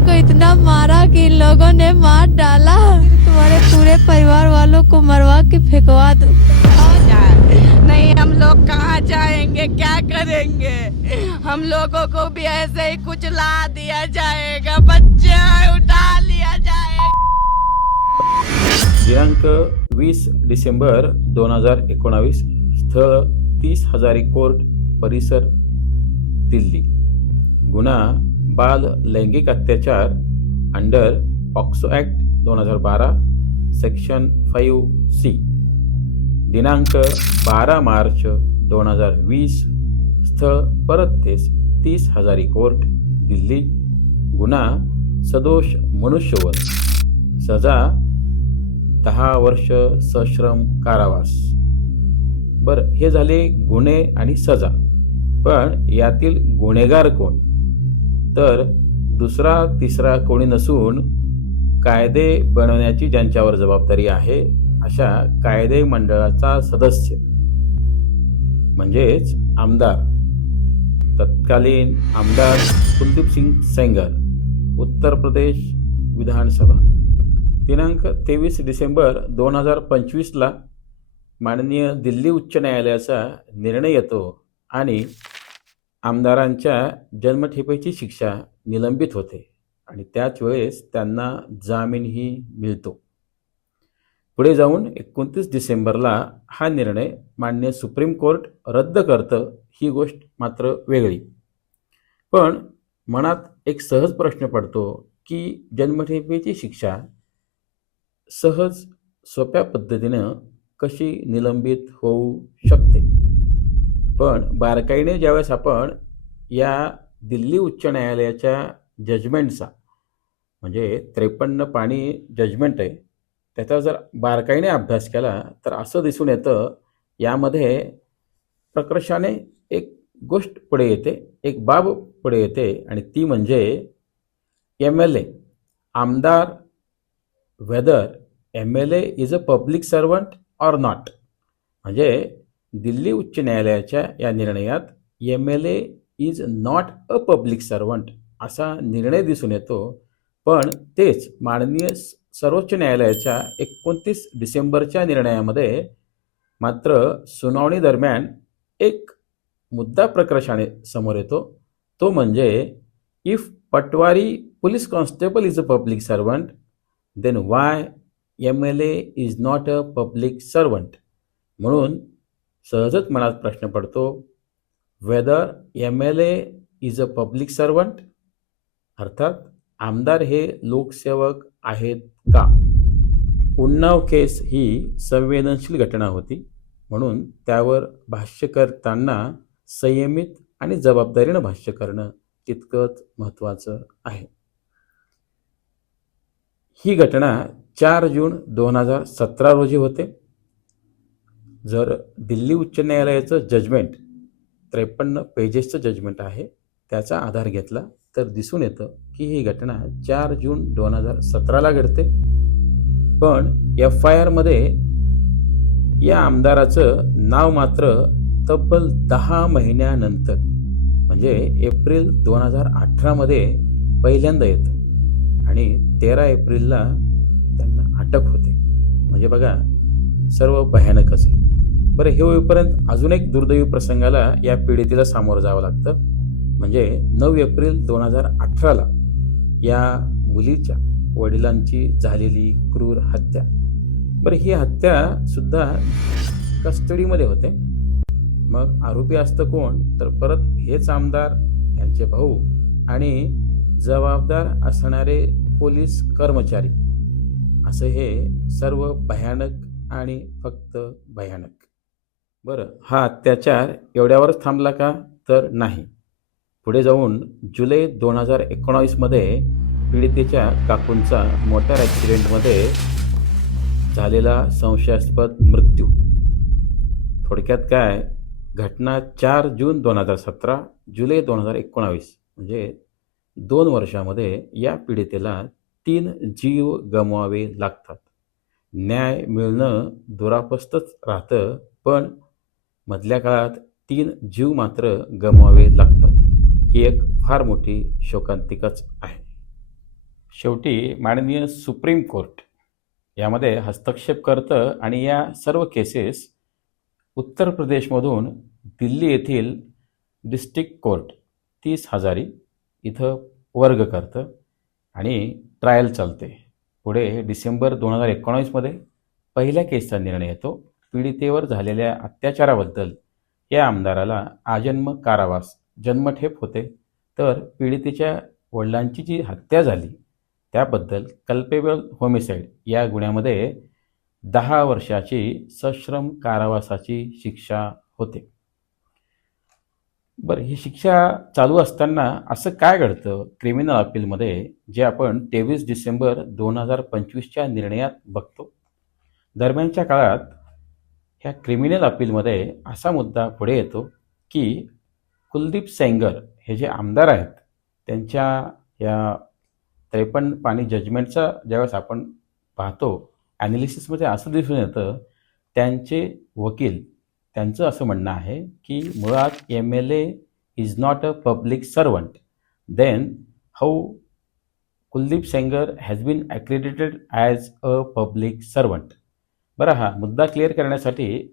को इतना मारा कि इन लोगों ने मार डाला। तुम्हारे पूरे परिवार वालों को मरवा के फेंकवा दो। नहीं, हम लोग कहाँ जाएंगे, क्या करेंगे? हम लोगों को भी ऐसे ही कुछ ला दिया जाएगा, बच्चे उठा लिया जाएगा। दिनांक 20 डिसेंबर 2019, स्थळ 30 हजारी कोर्ट, परिसर दिल्ली. गुन्हा बाल लैंगिक अत्याचार under POCSO act 2012 section 5C. दिनांक 12 मार्च 2020, स्थळ परत तेच 30 हजारी कोर्ट, दिल्ली. गुन्हा सदोष मनुष्यवध, सजा 10 वर्ष सश्रम कारावास. बरं, हे झाले गुन्हे आणि सजा. पण यातील गुन्हेगार कोण? तर दुसरा तिसरा कोणी नसून कायदे बनवण्याची ज्यांच्यावर जबाबदारी आहे अशा कायदे मंडळाचा सदस्य म्हणजेच आमदार, तत्कालीन आमदार कुलदीप सिंग सेंगर, उत्तर प्रदेश विधानसभा. दिनांक 23 डिसेंबर 2025ला माननीय दिल्ली उच्च न्यायालयाचा निर्णय येतो आणि आमदारांच्या जन्मठेपेची शिक्षा निलंबित होते आणि त्याच वेळेस त्यांना जामीनही मिळतो. पुढे जाऊन 29 डिसेंबरला हा निर्णय मान्य सुप्रीम कोर्ट रद्द करतं. ही गोष्ट मात्र वेगळी. पण मनात एक सहज प्रश्न पडतो की जन्मठेपेची शिक्षा सहज सोप्या पद्धतीनं कशी निलंबित होऊ शकते? पण बारकाईने ज्यावेळेस आपण या दिल्ली उच्च न्यायालयाच्या जजमेंटचा म्हणजे 53 पानी जजमेंट आहे त्याचा जर बारकाईने अभ्यास केला तर असं दिसून येतं यामध्ये प्रकर्षाने एक गोष्ट पुढे येते, एक बाब पुढे येते आणि ती म्हणजे MLA आमदार, whether MLA is a public servant or not. म्हणजे दिल्ली उच्च न्यायालयाच्या या निर्णयात MLA is not a public servant असा निर्णय दिसून येतो. पण तेच माननीय सर्वोच्च न्यायालयाच्या 29 डिसेंबरच्या निर्णयामध्ये मात्र सुनावणी दरम्यान एक मुद्दा प्रकर्षाने समोर येतो. तो म्हणजे if patwari police constable is a public servant then why MLA is not a public servant. म्हणून सहजच मनात प्रश्न पडतो, whether MLA is a public servant, अर्थात आमदार हे लोकसेवक आहेत का? उन्नाव केस ही संवेदनशील घटना होती म्हणून त्यावर भाष्य करताना संयमित आणि जबाबदारीनं भाष्य करणं तितकंच महत्त्वाचं आहे. ही घटना 4 जून 2017 रोजी होते. जर दिल्ली उच्च न्यायालयाचं जजमेंट 53 पेजेसचं जजमेंट आहे त्याचा आधार घेतला तर दिसून येतं की ही घटना 4 जून 2017ला घडते. पण FIR मध्ये या आमदाराचं नाव मात्र तब्बल 10 महिन्यानंतर म्हणजे एप्रिल 2018मध्ये पहिल्यांदा येतं आणि 13 एप्रिलला त्यांना अटक होते. म्हणजे बघा सर्व भयानकच आहे. बरं, हे होईपर्यंत अजून एक दुर्दैवी प्रसंगाला या पीडितेला सामोरं जावं लागतं. म्हणजे 9 एप्रिल 2018ला या मुलीच्या वडिलांची झालेली क्रूर हत्या. बरं, ही हत्या सुद्धा कस्टडीमध्ये होते. मग आरोपी असतं कोण? तर परत हेच आमदार, यांचे भाऊ आणि जबाबदार असणारे पोलीस कर्मचारी. असं हे सर्व भयानक आणि फक्त भयानक. बरं, हा अत्याचार एवढ्यावरच थांबला का? तर नाही. पुढे जाऊन जुलै 2019मध्ये पीडितेच्या काकूंचा मोटार ॲक्सिडेंटमध्ये झालेला संशयास्पद मृत्यू. थोडक्यात काय, घटना 4 जून 2017, जुलै 2019 म्हणजे 2 वर्षामध्ये या पीडितेला 3 जीव गमवावे लागतात. न्याय मिळणं दुरापस्तच राहतं पण मधल्या काळात 3 जीव मात्र गमवावे लागतात. ही एक फार मोठी शोकांतिकाच आहे. शेवटी माननीय सुप्रीम कोर्ट यामध्ये हस्तक्षेप करतं आणि या सर्व केसेस उत्तर प्रदेशमधून दिल्ली येथील डिस्ट्रिक्ट कोर्ट 30 हजारी इथं वर्ग करतं आणि ट्रायल चालते. पुढे डिसेंबर 2019मध्ये पहिल्या केसचा निर्णय येतो. पीडितेवर झालेल्या अत्याचाराबद्दल या आमदाराला आजन्म कारावास जन्मठेप होते. तर पीडितेच्या वडिलांची जी हत्या झाली त्याबद्दल कल्पेबल होमिसाईड या गुन्ह्यामध्ये 10 वर्षाची सश्रम कारावासाची शिक्षा होते. बरं, ही शिक्षा चालू असताना असं काय घडतं क्रिमिनल अपीलमध्ये जे आपण 23 डिसेंबर 2025च्या निर्णयात बघतो. दरम्यानच्या काळात ह्या क्रिमिनल अपीलमध्ये असा मुद्दा पुढे येतो की कुलदीप सेंगर हे जे आमदार आहेत त्यांच्या या 53 पानी जजमेंटचा ज्यावेळेस आपण पाहतो ॲनालिसिसमध्ये असं दिसून येतं त्यांचे वकील त्यांचं असं म्हणणं आहे की मुळात MLA is not a public servant, then how Kuldeep Sengar has been accredited as a public servant. बरं, हा मुद्दा क्लिअर करण्यासाठी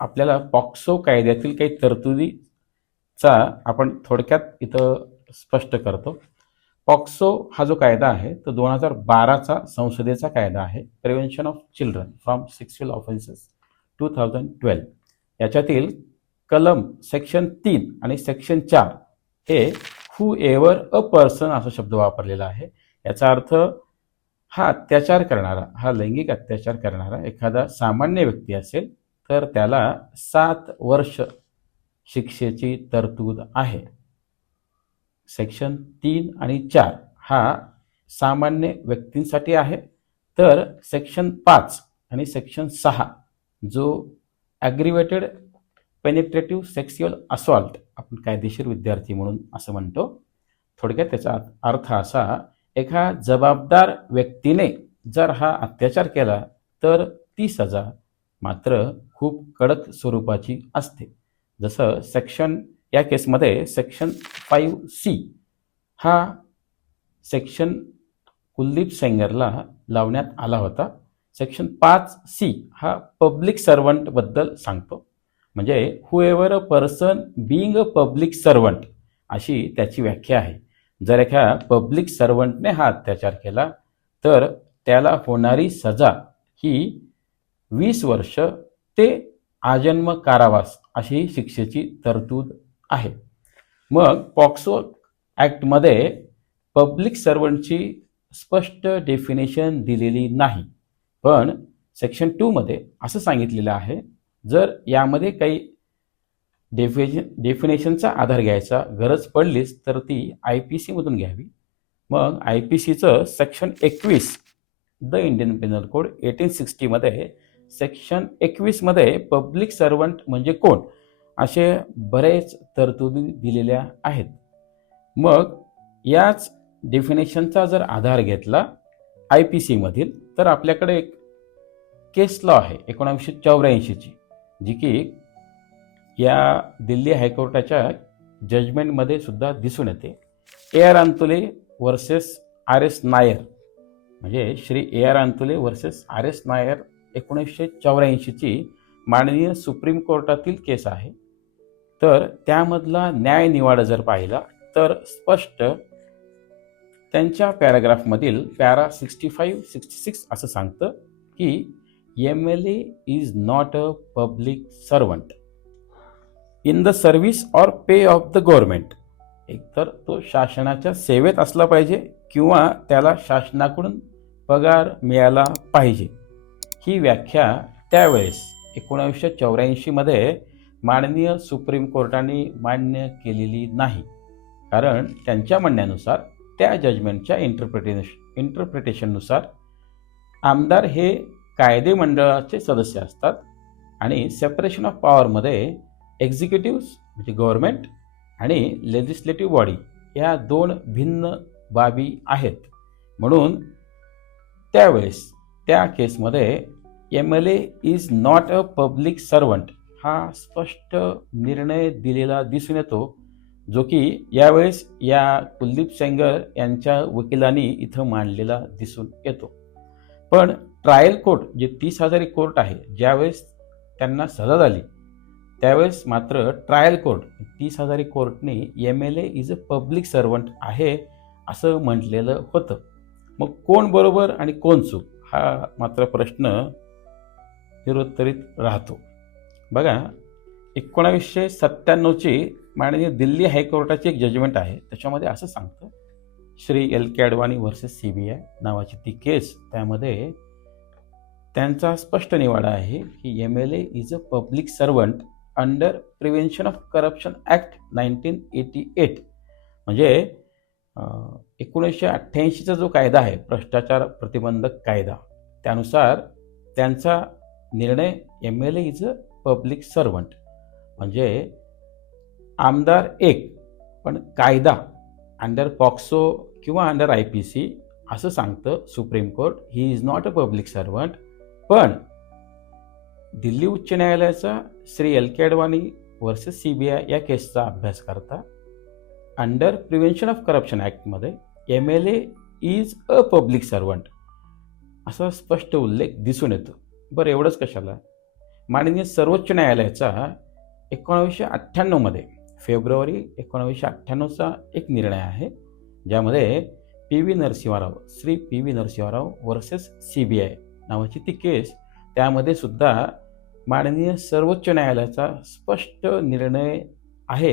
आपल्याला पॉक्सो कायद्यातील काही तरतुदीचा आपण थोडक्यात इथं स्पष्ट करतो. पॉक्सो हा जो कायदा आहे तो 2012चा संसदेचा कायदा आहे. Prevention of children from sexual offences 2012. याच्यातील कलम सेक्शन 3 आणि सेक्शन 4 हे हू एव्हर अ पर्सन असा शब्द वापरलेला आहे. याचा अर्थ हा अत्याचार करणारा, हा लैंगिक अत्याचार करणारा एखादा सामान्य व्यक्ती असेल तर त्याला 7 वर्ष शिक्षेची तरतूद आहे. सेक्शन 3 आणि 4 हा सामान्य व्यक्तींसाठी आहे. तर सेक्शन 5 आणि सेक्शन 6 जो ॲग्रिवेटेड पेनिट्रेटिव्ह सेक्शुअल असॉल्ट आपण कायदेशीर विद्यार्थी म्हणून असं म्हणतो. थोडक्यात त्याचा अर्थ असा, एका जबाबदार व्यक्तीने जर हा अत्याचार केला तर ती सजा मात्र खूप कडक स्वरूपाची असते. जसं सेक्शन या केसमध्ये सेक्शन 5C हा सेक्शन कुलदीप सेंगरला लावण्यात आला होता. सेक्शन 5C हा पब्लिक सर्वंटबद्दल सांगतो. म्हणजे whoever a person being a public servant अशी त्याची व्याख्या आहे. जर एका पब्लिक सर्वंटने हा अत्याचार केला तर त्याला होणारी सजा ही 20 वर्ष ते आजन्म कारावास अशी शिक्षेची तरतूद आहे. मग पॉक्सो ॲक्टमध्ये पब्लिक सर्वंटची स्पष्ट डेफिनेशन दिलेली नाही, पण सेक्शन 2 मध्ये असं सांगितलेलं आहे जर यामध्ये काही डेफिनेशनचा आधार घ्यायचा गरज पडलीच तर ती IPC मधून घ्यावी. मग IPCचं section 21 the Indian penal code 1860 मध्ये सेक्शन 21 मध्ये पब्लिक सर्वंट म्हणजे कोण असे बरेच तरतुदी दिलेल्या आहेत. मग याच डेफिनेशनचा जर आधार घेतला IPC मधील तर आपल्याकडे एक केस लॉ आहे 1984ची जी की या दिल्ली हायकोर्टाच्या जजमेंटमध्ये सुद्धा दिसून येते. AR Antulay versus RS Nair म्हणजे Shri AR Antulay versus RS Nair 1984ची माननीय सुप्रीम कोर्टातील केस आहे. तर त्यामधला न्याय निवाडा जर पाहिला तर स्पष्ट त्यांच्या पॅराग्राफमधील पॅरा 65-66 असं सांगतं की MLA is not a public servant in the service or pay of the government. एकतर तो शासनाच्या सेवेत असला पाहिजे किंवा त्याला शासनाकडून पगार मिळाला पाहिजे. ही व्याख्या त्यावेळेस 1984 मध्ये माननीय सुप्रीम कोर्टाने मान्य केलेली नाही, कारण त्यांच्या म्हणण्यानुसार त्या जजमेंटच्या इंटरप्रिटेशननुसार आमदार हे कायदे मंडळाचे सदस्य असतात आणि सेपरेशन ऑफ पॉवरमध्ये एक्झिक्युटिव्ह म्हणजे गव्हर्नमेंट आणि लेजिस्लेटिव्ह बॉडी या 2 भिन्न बाबी आहेत. म्हणून त्यावेळेस त्या केसमध्ये MLA is not a public servant हा स्पष्ट निर्णय दिलेला दिसून येतो, जो की यावेळेस या कुलदीप सेंगर यांच्या वकिलांनी इथं मांडलेला दिसून येतो. पण ट्रायल कोर्ट जे 30,000 कोर्ट आहे, ज्यावेळेस त्यांना सजा झाली त्यावेळेस मात्र trial court 30,000 कोर्टने MLA is a public servant आहे असं म्हटलेलं होतं. मग कोण बरोबर आणि कोण चूक हा मात्र प्रश्न निरुत्तरित राहतो. बघा, 1997ची माननीय दिल्ली हायकोर्टाची एक जजमेंट आहे, त्याच्यामध्ये असं सांगतं, Shri LK Advani versus CBI नावाची ती केस, त्यामध्ये त्यांचा स्पष्ट निवाडा आहे की MLA is a public servant under prevention of corruption act 1988. म्हणजे 1988चा जो कायदा आहे, भ्रष्टाचार प्रतिबंधक कायदा, त्यानुसार त्यांचा निर्णय MLA is a public servant म्हणजे आमदार एक, पण कायदा अंडर पॉक्सो किंवा अंडर IPC असं सांगतं supreme court, he is not a public servant. पण दिल्ली उच्च न्यायालयाचा Shri LK Advani versus CBI या केसचा अभ्यास करता अंडर प्रिव्हेन्शन ऑफ करप्शन ॲक्टमध्ये MLA is a public servant असा स्पष्ट उल्लेख दिसून येतो. बरं, एवढंच कशाला, माननीय सर्वोच्च न्यायालयाचा 1998 फेब्रुवारी 1998चा एक निर्णय आहे, ज्यामध्ये PV Narasimharao, Shri PV Narasimharao versus CBI नावाची ती केस, त्यामध्ये सुद्धा माननीय सर्वोच्च न्यायालयाचा स्पष्ट निर्णय आहे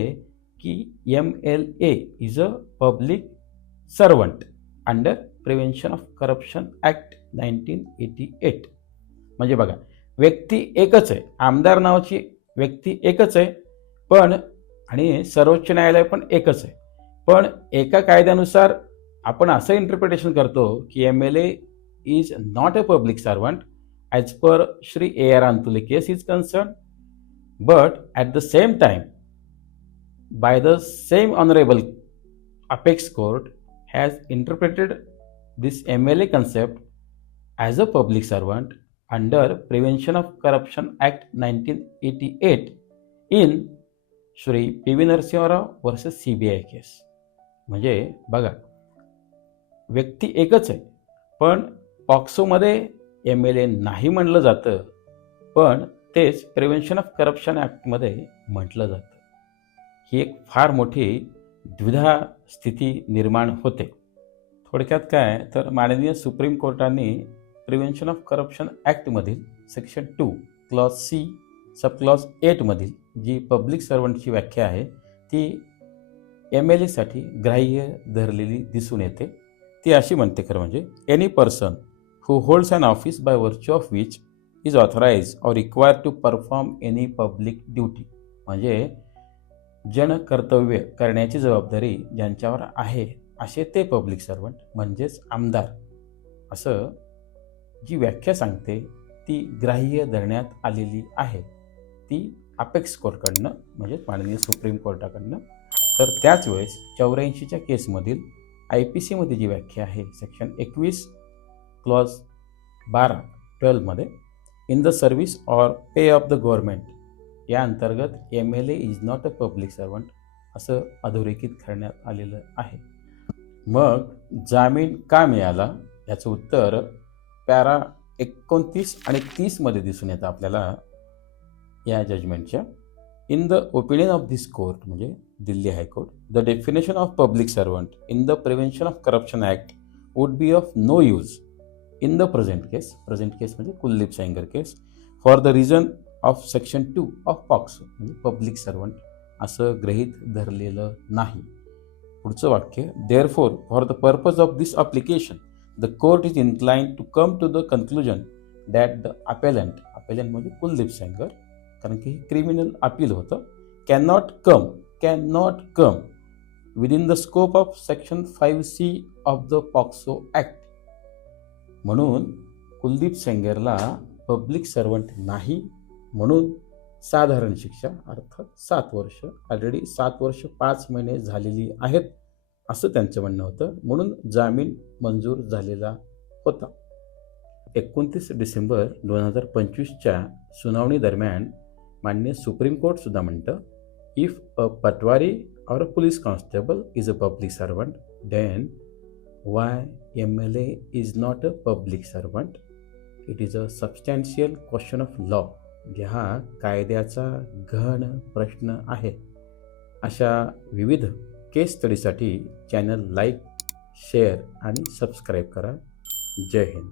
की MLA is a public servant under prevention of corruption act 1988. म्हणजे बघा, व्यक्ती एकच आहे, आमदार नावाची व्यक्ती एकच आहे, पण आणि सर्वोच्च न्यायालय पण एकच आहे, पण एका कायद्यानुसार आपण असं इंटरप्रिटेशन करतो की MLA is not a public servant as per Shri AR Antule case is concern, but at the same time by the same honorable apex court has interpreted this MLA concept as a public servant under Prevention of Corruption Act 1988 in Shri PV Narasimharao versus CBI case. म्हणजे बघा, व्यक्ती एकच आहे, पण पॉक्सोमध्ये MLA नाही म्हणलं जातं, पण तेच प्रिव्हेन्शन ऑफ करप्शन ॲक्टमध्ये म्हटलं जातं. ही एक फार मोठी द्विधा स्थिती निर्माण होते. थोडक्यात काय तर माननीय सुप्रीम कोर्टाने प्रिव्हेन्शन ऑफ करप्शन ॲक्टमधील section 2 clause C sub clause 8 मधील जी पब्लिक सर्वंटची व्याख्या आहे ती MLA साठी ग्राह्य धरलेली दिसून येते. ती अशी म्हणते खरं म्हणजे, any person who holds an office by virtue of which is authorize or required to perform any public duty. म्हणजे जनकर्तव्य करण्याची जबाबदारी ज्यांच्यावर आहे असे ते पब्लिक सर्वंट म्हणजेच आमदार, असं जी व्याख्या सांगते ती ग्राह्य धरण्यात आलेली आहे, ती अपेक्स कोर्टकडनं म्हणजेच माननीय सुप्रीम कोर्टाकडनं. तर त्याच वेळेस 84च्या केसमधील IPC मध्ये जी व्याख्या आहे सेक्शन 21 क्लॉज 12 मध्ये in the service or pay of the government या अंतर्गत MLA is not a public servant असं अधोरेखित करण्यात आलेलं आहे. मग जामीन का मिळाला याचं उत्तर पॅरा 29 आणि 30 मध्ये दिसून येतं आपल्याला या जजमेंटच्या. In the opinion of this court म्हणजे Delhi high court, the definition of public servant in the prevention of corruption act would be of no use in the present case म्हणजे Kuldeep Sengar case for the reason of section 2 of POCSO म्हणजे public servant असं गृहीत धरलेलं नाही. पुढचं वाक्य, therefore for the purpose of this application the court is inclined to come to the conclusion that the अपेलंट म्हणजे कुलदीप सेंगर, कारण की क्रिमिनल अपील होतं, can not come within the scope of section 5C of the POCSO act. म्हणून Kuldeep सेंगरला public servant नाही म्हणून साधारण शिक्षा अर्थात 7 वर्ष, ऑलरेडी 7 वर्ष 5 महिने झालेली आहेत असं त्यांचं म्हणणं होतं, म्हणून जामीन मंजूर झालेला होता. 29 डिसेंबर 2025च्या सुनावणी दरम्यान माननीय सुप्रीम कोर्ट सुद्धा म्हणतं, if a Patwari or a police constable is a public servant, then why MLA is not a public servant? It is a substantial question of law. म्हणजे हा कायद्याचा गहन प्रश्न आहे. अशा विविध केस स्टडीसाठी चॅनल लाईक, शेअर आणि सबस्क्राईब करा. जय हिंद.